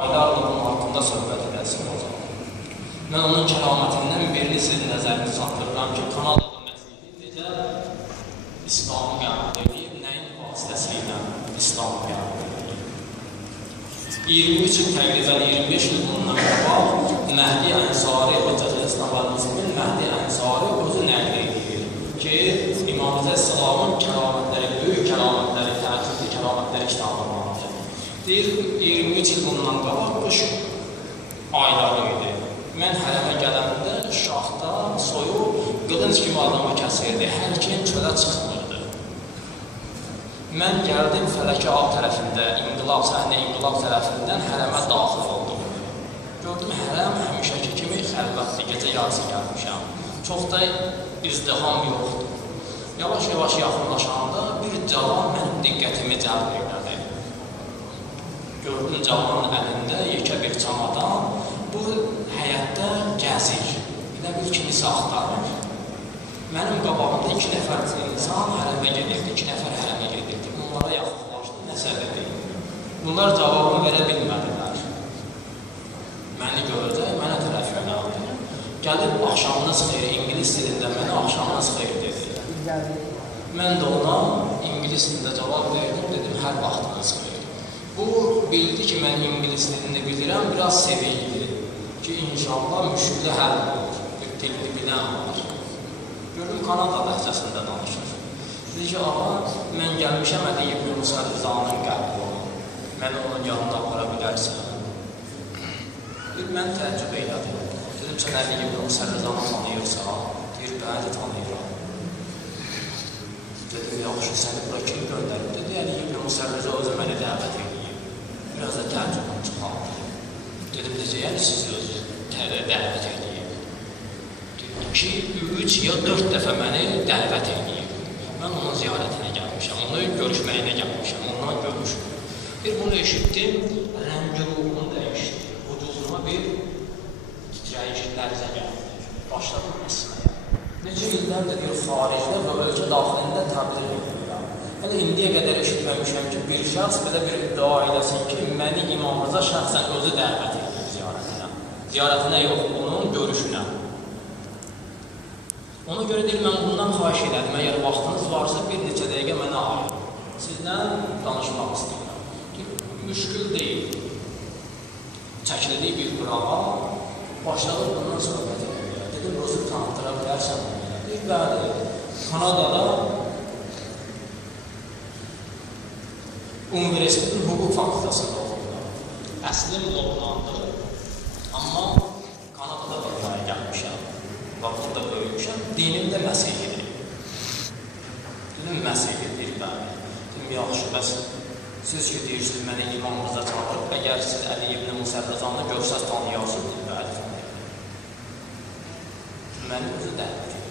aylarla bunun haqqında söhbət edəsin o zaman. Mən onun kəramətindən birini sizin nəzərini çatdırıram ki, Kanadalı Məsih necə İslamı qəbul edib, nəyin vasitəsilə İslamı qəbul edib. 23 il təqribən 25 il bundan qabaq Məhdi Ənsari, Hüccət-i İslam vəlisinin Məhdi Ənsari özü nəql edir ki, İmam Əsəlamın kəramətləri, böyük kəramətləri, təhqiqli kəramətləri kitablardır. Deyir, 23 il bundan qabaq qış ayları idi. Mən hərəmə gələndə şaxta, soyuq, qılınc kimi adamı kəsirdi, hər kim çölə çıxmırdı. Mən gəldim Fələki ağ tərəfində, səhnə İnqilab tərəfindən hərəmə daxil oldum. Gördüm, hərəm həmişəki kimi xəlvətli, gecə yarısı gəlmişəm. Çox da izdiham yoxdur. Yavaş-yavaş yaxınlaşanda bir cavan mənim diqqətimi cəlb elədi. Gördüm, cavanın əlində yekə bir çamadan, bu həyətdə gəzir, elə bir kimisi axtarır. Mənim qabağımda 2 nəfər insan hərəmə gedirdi, 2 nəfər hərəmə gedirdi. Bunlara yaxınlaşdı, nəsə dedi. Bunlar cavabını verə bilmədilər. Məni görəcək, mənə tərəf yönəldi. Gəlib, axşamınız xeyir, İngilis dilində mənə axşamınız xeyir dedi. Mən də ona İngilis dilində cavab verdim, dedim, hər vaxtınız xeyir. Bu, bildi ki, mən İngilis dilini bilirəm, biraz sevildi ki, inşallah müşkülə həll olur, bir dilini bilən var. Gördüm, Kanada ləhcəsində danışır. Dedi ki, ağa, mən gəlmişəm Əli ibn Musa Rızanın qəbri olan. Məni onun yanında apara bilərsən. Mən təəccüb elədim. Dedim, sən Əli ibn Musa Rızanı tanıyırsan? Deyir, bəli, tanıyıram. Dedim, yaxşı, səni bura kim göndərim? Dedi, Əli ibn Musa Rıza özü məni dəvət edir. Biraz da tərcüman çıxardı. Dedim, necə, yəni sizi özü dəvət edeyim. 2, 3 ya 4 dəfə məni dəvət edeyim. Mən onun ziyarətinə gəlmişəm, onun görüşməyinə gəlmişəm, ondan görmüşüm. Bunu eşitdim, rəngi ruhum dəyişdi. Vücuduma bir titrəyiş lərzə gəldi. Başladım əsməyə. Necə illərdir deyir, xaricdə və ölkə daxilində təbliğ edirlər. Hələ indiyə qədər eşitməmişəm ki, bir şəxs belə bir iddia eləsin ki, məni imamımıza şəxsən özü dəvət edir ziyarətinə. Ziyarətinə yox, onun görüşünə. Ona görə deyil, mən bundan xahiş elədim. Əgər vaxtınız varsa, bir neçə dəqiqə mənə ayırın. Sizdən danışmaq istəyirəm. Müşkül deyil. Çəkildiyi bir qurağa başladı bundan söhbət edir. Dedim, özü tanıtıra bilərsən. Deyir, bəli, Kanadada Universitetin hüquq fakültəsində oxuyur. Əslim Loblandır, amma Kanadada dünyaya gəlmişəm. Vaxtında böyümüşəm, dinim də Məsihidir. Dedim, Məsihidir, bəli. Dedim, yaxşı, bəs siz ki, deyirsiniz, məni imamımıza çağırıb, əgər siz Əli ibn Musa Rızanı görsəz tanıyasınız, bəli, tanıyır. Məni özü dəvət edeyim.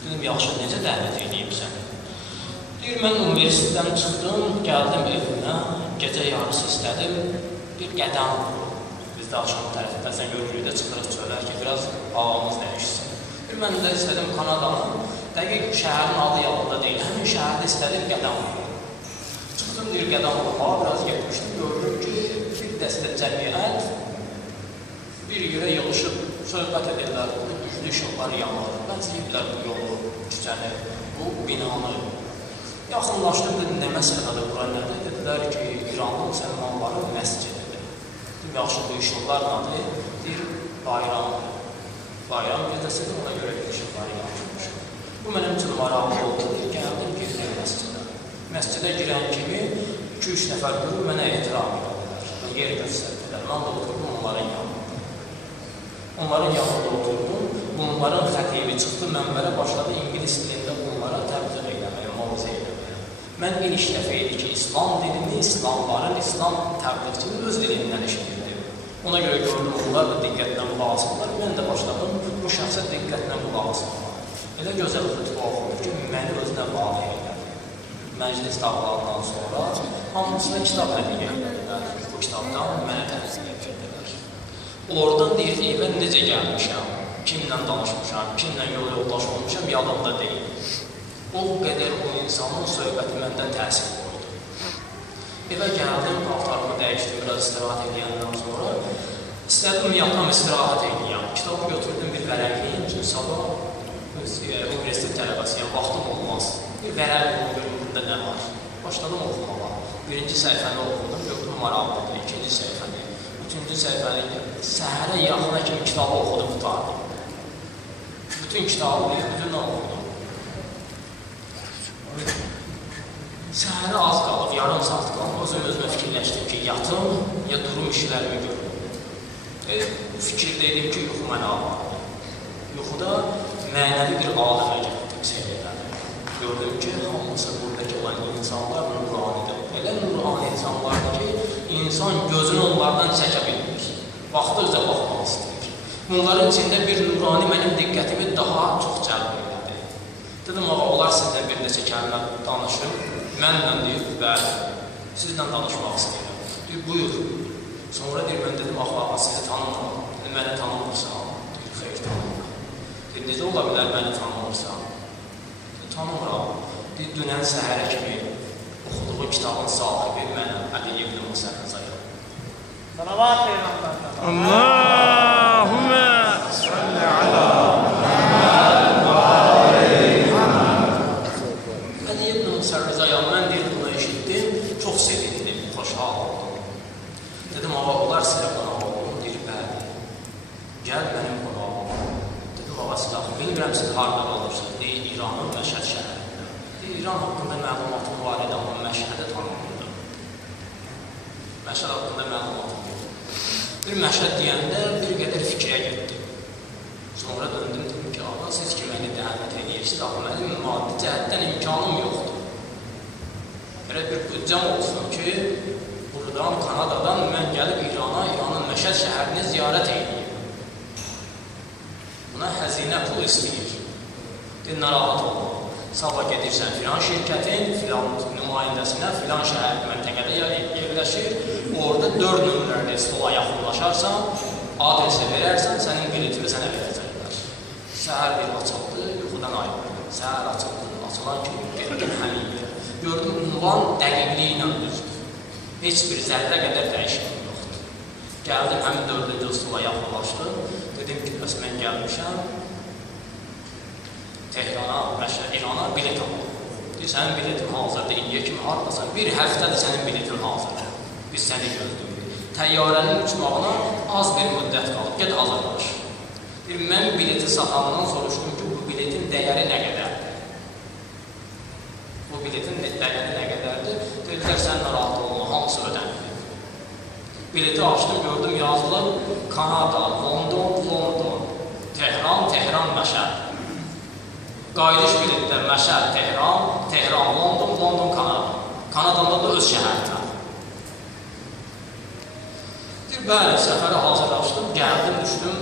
Dedim, yaxşı, necə dəvət edeyim səni? Deyir, mən universitetdən çıxdım, gəldim evinə, gecə yarısı istədim, bir qədəm vurur. Biz də axşam tərəfində, sən görürük də çıxırıq çölər ki, biraz havamız dəyişsin. Mən də istədim Kanadanın, dəqiq şəhərin adı yanında deyil, həmin şəhərdə istədim qədəm vurur. Çıxdım, deyir, qədəm vurmağa biraz getmişdim, gördüm ki, bir dəstə cəmiyyət bir yerə yığışıb, söhbət edirlər, güclü işıqlar yanır, bəziyiblər bu yolu, küçəni, bu binanı. Yaxınlaşdım, dedim, nə məsələdir, bura nədir? Dedilər ki, İranlı müsəlmanların məscididir. Dedim, yaxşı, bu işıqlar nədir? Deyir, bayramdır. Bayram gecəsidir, ona görə bir işıqları yaxşımışım. Bu mənim üçün maraqlı oldu, deyir, gəldim, girdim məscidə. Məscidə girən kimi 2-3 nəfər görüb mənə etiraz edilər, yer göstərdilər. Mən də oturdum onların yanında. Onların yanında oturdum, bunların xətibi çıxdı, mənbərə başladı İngilis dilində bunlara təbliğ eləməyə, mavizə eləməyə. Mən ilk dəfə idi ki, İslam dilini, İslamların, İslam təbliğçinin öz dilindən eşidirdim. Ona görə gördüm, onlar da diqqətlə qulaq asırlar. Mən də başladım, bu şəxsə diqqətlə qulaq asırlar. Elə gözəl xütbə oxunur ki, məni özünə bağlı elədi. Məclis dağlarından sonra hamısına kitab hədiyyə edilər. Bu kitabdan mənə təbliğ etdilər. Oradan deyir, evə necə gəlmişəm, kimlə danışmışam, kimlə yoldaş olmuşam, yadımda deyil. O qədər o insanın söhbəti məndə təsir qoydu. Evə gəldim, paltarımı dəyişdim, biraz istirahat edəndən sonra. İstədim, yatam, istirahat edəyəm. Kitabı götürdüm bir vərəqliyim, çünki sabah universitet tələbəsiyəm, vaxtım olmaz. Bir vərəq görüm, burada nə var? Başladım oxumağa. Birinci səhifəni oxudum, gördüm maraqlıdır. İkinci səhifəni, üçüncü səhifəni, səhərə yaxına kimi kitabı oxudum, tutardım. Bütün kitabı bütünlə oxudum. Səhərə az qalıb, yarım saat qalıb, özümə fikirləşdim ki, yatım, ya durum işlərimi görüm. Bu fikirdəydim ki, yuxu mənə ağlardı. Yuxuda mənəvi bir aləmə gəldim, seyirlədim. Gördüm ki, hamısı buradakı olan insanlar nuranidir. Elə nurani insanlardır ki, insan gözünü onlardan çəkə bilmir. Vaxtıqca baxmaq istəyir. Bunların içində bir nurani mənim diqqətimi daha çox cəlb elədi. Dedim, ağa, olar sizdən bir neçə kəlmə danışım. Mənlə deyir, bəli, sizlə danışmaq istəyirəm. Deyir, buyur. Sonra deyir, mən dedim, ağa, sizi tanımıram. Məni tanımırsan. Deyir, xeyr, tanımıram. Deyir, necə ola bilər məni tanımırsan? Deyir, tanımıram. Deyir, dünən səhərə kimi oxuduğu kitabın sahibi mənəm, Əli ibn Musa Rızayam. Salavat Peyğəmbərdən. Allahümme salli ala Əli ibn Musa Rızayam, mən deyir, bunu eşitdim, çox sevindim, xoşhal oldum. Dedim, ağa, olar sizə qonaq oldum, deyir, bəli. Gəl mənim qonaq oldum. Dedim, ağa, siz axı, bilmirəm, siz harada qalırsınız, deyir, İranın Məşhəd şəhərində. Deyir, İran haqqında məlumatım var idi, amma Məşhədə tanımırdım. Məşhəd haqqında məlumatım var. Bir Məşhəd deyəndə bir qədər fikrə getdim. Sonra döndüm, dedim ki, ağa, siz ki, məni dəvət edirsiniz, axı, mənim maddi cəhətdən imkanım yoxdur. Elə bir büdcəm olsun ki, buradan, Kanadadan mən gəlib İrana, İranın Məşhəd şəhərini ziyarət edeyim. Buna həzinə pul istəyir. Deyir, narahat olma. Sabah gedirsən filan şirkətin, filan nümayəndəsinə, filan şəhər məntəqədə yerləşir. Orada 4 nömrəli stola yaxınlaşarsan, adresi verərsən, sənin biletini sənə verəcəklər. Səhər bir açıldı, yuxudan ayrıldı. Səhər açıldı, açılan ki, getdim həmin yerə. Gördüm, ünvan dəqiqliyi ilə düzdür. Heç bir zərrə qədər dəyişiklik yoxdur. Gəldim, həmin 4-cü stola yaxınlaşdım. Dedim ki, bəs mən gəlmişəm Tehrana, İrana bilet aldım. Deyir, sənin biletin hazırdır, indiyə kimi haradasan. Bir həftədir sənin biletin hazırdır. Biz səni gözləyirik. Təyyarənin uçmağına az bir müddət qalıb, get hazırlaş. Deyir, mən bileti satandan soruşdum ki, bu biletin dəyəri nə qədərdir? Bu biletin dəyəri nə qədərdir? Dedilər, sən narahat olma, hamısı ödənir. Bileti açdım, gördüm, yazılıb Kanada, London, London, Tehran, Tehran, Məşhəd. Qayıdış biletdə Məşhəd, Tehran, Tehran, London, London, Kanada. Kanadanda da öz şəhərdə. Deyir, bəli, səfərə hazırlaşdım, gəldim, düşdüm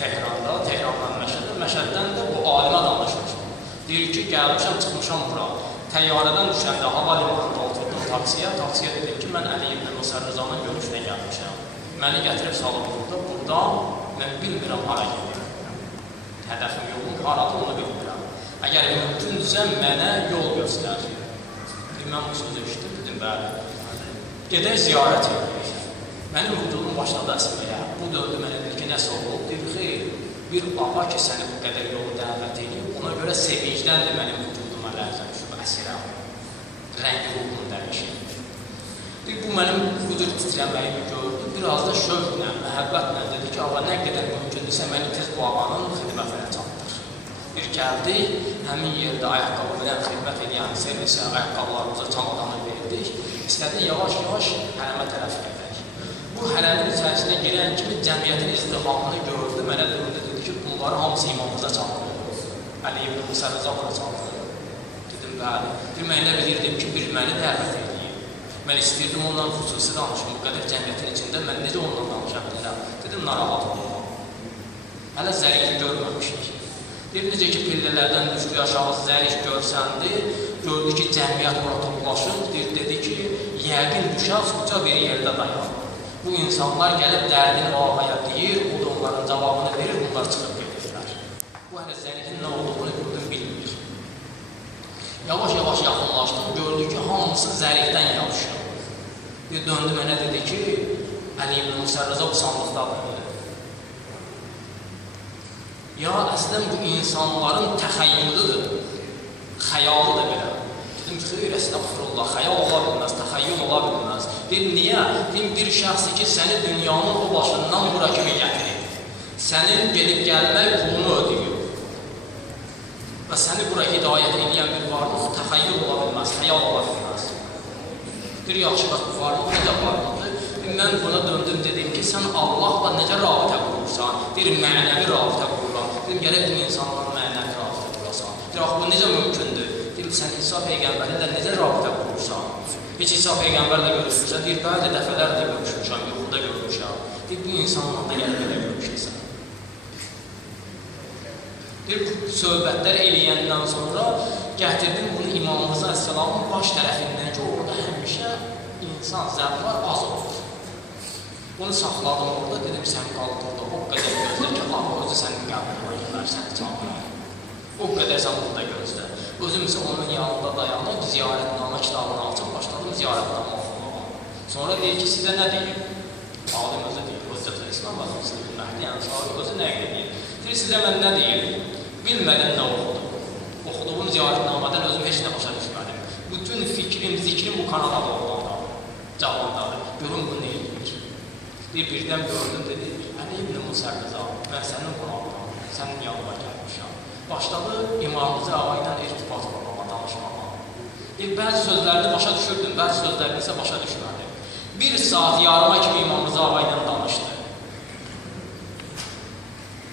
Tehranda, Tehrandan Məşhədə. Məşhəddən də bu alimə danışır. Deyir ki, gəlmişəm, çıxmışam bura. Təyyarədən düşəndə hava limanında oturdum taksiyə. Taksiyə dedim ki, mən Əli ibn Musa Rızanın görüşünə gəlmişəm. Məni gətirib salıb burada. Buradan mən bilmirəm hara gedirəm. Hədəfim yolum haradır, onu bilmirəm. Əgər mümkündürsə, mənə yol göstər. Mən bu sözü eşitdim, dedim, bəli. Gedək ziyarət edirik. Mənim vücudum başladı əsməyə. Bu döndü mənə deyir ki, nəsə olub? Deyir, xeyr, bir ağa ki, səni bu qədər yolu dəvət edib, ona görə sevincdəndir mənim vücuduma lərzə düşüb, əsirəm. Rəngi ruhunu dəyişir. Deyir, bu mənim vücud titrəməyimi gördü, biraz da şövqlə, məhəbbətlə dedi ki, ağa, nə qədər mümkündürsə, məni tez bu ağanın xidmətinə çatdır. Bir gəldi, həmin yerdə ayaqqabı bilən xidmət edən servisə ayaqqabılarımıza çamadanı verdik. İstədi, yavaş-yavaş hələmə tərəf gedək. Bu hələmin içərisində girən kimi cəmiyyətin izdihamını gördü, mənə döndü, dedi ki, bunları hamısı imamımıza çatdırır. Əli ibn Musa Rızamına çatdırır. Dedim, bəli. Bir mən elə bilirdim ki, bir məni dəvət edeyim. Mən istəyirdim ondan xüsusi danışım, bu qədər cəmiyyətin içində mən necə ondan danışa bilirəm. Dedim, narahat olma. Hələ zəriyi görməmişik. Bir necə ki, pillələrdən düşdü aşağı zərik görsəndi, gördü ki, cəmiyyət bura toplaşır, dedi ki, yəqin düşər, uca bir yerdə dayanır. Bu insanlar gəlib dərdini o ağaya deyir, o da onların cavabını verir, bunlar çıxıb gedirlər. Bu hələ zərikin nə olduğunu gördüm, bilmir. Yavaş-yavaş yaxınlaşdım, gördü ki, hamısı zərikdən yapışır. Bir döndü mənə dedi ki, Əli ibn Musərrəzə bu sandıqdadır. Ya, əslən bu insanların təxəyyüdüdür, xəyalıdır belə. Dedim ki, xeyr, əstəğfirullah, xəyal ola bilməz, təxəyyül ola bilməz. Dedim, niyə? Dedim, bir şəxsi ki, səni dünyanın o başından bura kimi gətirir, sənin gedib gəlmək pulunu ödəyir və səni bura hidayət edən bir varlıq təxəyyül ola bilməz, xəyal ola bilməz. Bir yaxşı, bax, bu varlıq necə varlıqdır? Mən buna döndüm, dedim ki, sən Allahla necə rabitə qurursan? Deyir, mənəvi rabitə qururam. Dedim, gələk bu insanlarla mənəvi rabitə qurasan. Deyir, bu necə mümkündür? Deyir, sən İsa Peyğəmbərlə necə rabitə qurursan? Heç İsa Peyğəmbərlə görüşmüşsən? Deyir, bəli, dəfələrlə görüşmüşəm, yuxuda görmüşəm. Deyir, bu insanla da gəlib elə görüşəsən. Deyir, bu söhbətlər eləyəndən sonra gətirdim bunu İmamımız Əsselamın baş tərəfindən ki, orada həmişə insan zəvvar az olur. Bunu saxladım orada, dedim, sən qalıb orada, o qədər gözlə ki, Allah özü sənin qəbuluna gələr, səni çağırır. O qədər sən burada gözlə. Özüm isə onun yanında dayanıb, ziyarətnamə kitabını açıb, başladım ziyarətnamə oxumağa. Sonra deyir ki, sizə nə deyim? Alim özü deyir, Hüccətül İslam vəzifəsini bilməkdir, yəni sonra özü nə deyir? Deyir, sizə mən nə deyim? Bilmədən nə oxudum? Oxuduğum ziyarətnamədən özüm heç nə başa düşmədim. Bütün fikrim, zikrim bu kanala doğrulandadır, cavandadır. Görün bu nə edir? Bir birdən gördüm, dedi, Əli ibn Musərrəzə, mən sənin qonağınam, sənin yanına gəlmişəm. Başladı İmamımızı ağa ilə irtibat qurmağa, danışmağa. Bəzi sözlərini başa düşürdüm, bəzi sözlərini isə başa düşmədim. Bir saat yarıma kimi İmamımızı ağa ilə danışdı.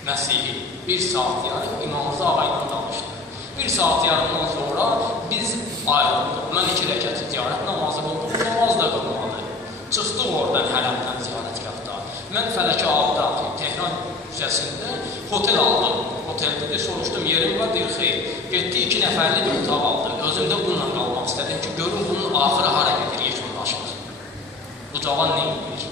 Məsihi, bir saat yarım İmamımızı ağa ilə danışdı. Bir saat yarımdan sonra biz ayrıldıq. Mən 2 rəkət ziyarət namazı qıldım, namaz da qılmadı. Çıxdıq oradan Hələbdən ziyarətgahda. Mən Fələki Ağda, Tehran küçəsində hotel aldım. Oteldə də soruşdum, yerim var, deyir, xeyr. Getdi 2 nəfərli bir otaq aldım. Özüm də bununla qalmaq istədim ki, görün bunun axırı hara gedir, yekunlaşır. Bu cavan nə edir?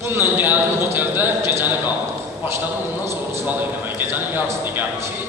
Bununla gəldim oteldə, gecəni qaldıq. Başladım ondan sonra sual eləmək. Gecənin yarısını gəlmişik.